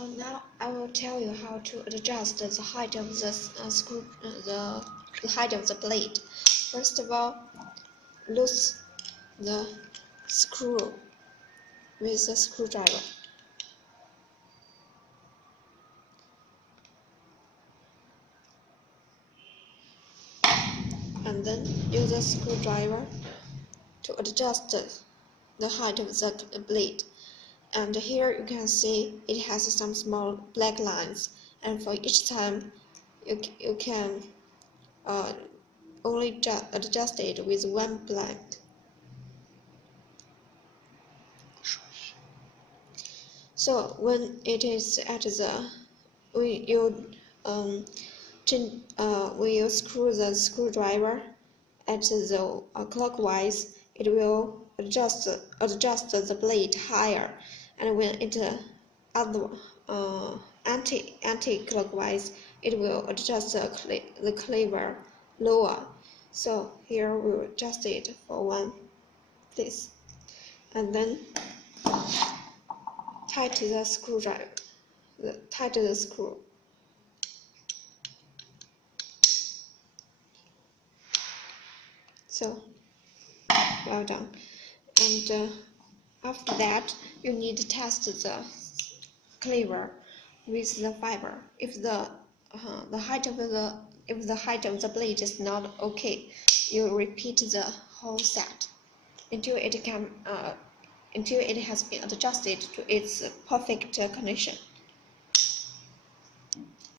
Now I will tell you how to adjust the height of the screw, the height of the blade. First of all, loose the screw with the screwdriver. And then use the screwdriver to adjust the height of the blade. And here you can see it has some small black lines, and for each time you can only adjust it with one blank. So when it is at the when you screw the screwdriver at the clockwise, it will adjust the blade higher, and when it anti-clockwise, it will adjust the cleaver lower. So here we will adjust it for one place, and then tighten the screwdriver. Tighten the screw. So, well done. And after that, you need to test the cleaver with the fiber. If the height of the blade is not okay, you repeat the whole set until it has been adjusted to its perfect condition.